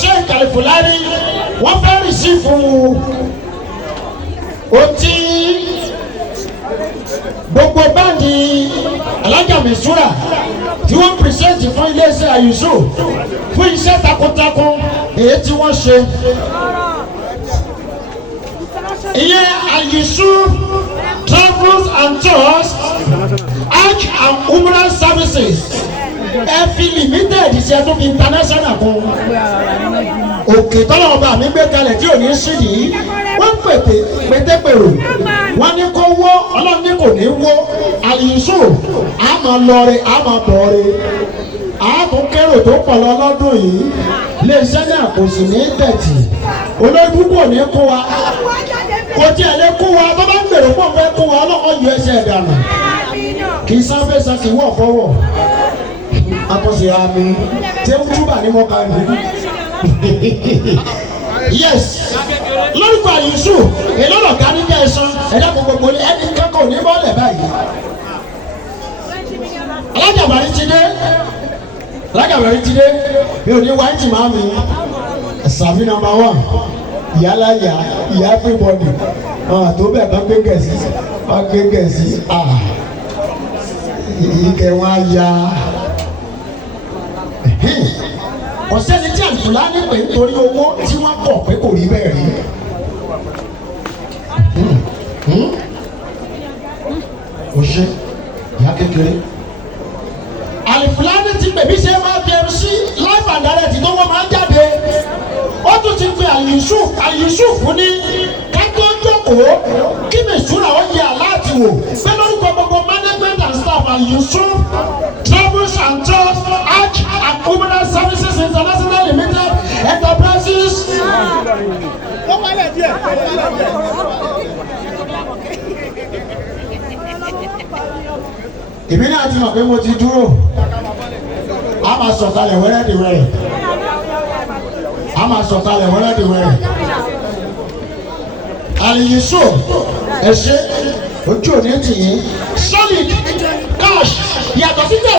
Sheikh Al-Fulani wọ́n fẹ́ rìsífù otí gbogbo báńdì Alájà Misura tí wọ́n pèsèntì fún iléeṣẹ́ Ayusu fún iṣẹ́ takuntakun èyí tí wọ́n ṣe. Ìyẹn Ayusu Travels and Tours Hajj and Umrah Services fi limited ṣe tó fi international kan òkè tọ́lọ̀ ọba mi gbé kalẹ̀ tí ò ní sí yìí wọ́n pétépèrò wọ́n ní kó wó ọlọ́run ní kò ní wó Ayusu a máa lọre a máa bọ̀ọ̀re a tún kérò tó pọ̀ lọ lọ́dún yìí iléeṣẹ́ náà kò sì ní tẹ̀tì olóògùn kò ní kó wa kò tiẹ̀ lè kó wa tó bá ń gbèrò pọ̀ fẹ́ kó wa ọlọ́kọ̀ yọ ẹsẹ̀ ìdànù kì í sáfẹ́ sa kì í wọ̀ fọwọ́ akọsí àmì tí ń túbà ní mọ́ká ní. Yes, lórúkọ Ayusu ìlọ́lọ̀ ká ní jẹ́ ẹ̀sán ẹ̀dá gbogbo ẹni kankan ní bọ́ọ̀lẹ̀ báyìí. Alájàbárí ti dé mi ò ní wáyé tì máa mi sàmì number 1 ìyálà ìyá everybody tó bẹ̀ bá gbé gẹ̀ẹ́sì ìkẹ́ wọn á ya. Ọ̀sẹ́ni tí Al-Fulani pè nítorí owó tí wọ́n kọ̀ pé kò rí bẹ́ẹ̀ rí. O ṣe ìyá kékeré. Al-Fulani ti pè bí ṣe máa di MC live and direct tó wọ́n máa ń jáde. Ó tún ti pe Ayusu fún ní kájọ́ jókòó kí Misura ó yẹ aláàtì wò pé lórúkọ gbogbo management and staff Ayusu Travels and Tours Hajj and Umrah Services International Limited Enterprises. Èmi náà ti mọ̀ pé mo ti dúró a máa sọ̀kalẹ̀ wẹ́rẹ́dìwẹ́rẹ́ Ayusu ẹ ṣé ojú òní tì yín solid cash yàtọ̀ sí tẹ̀.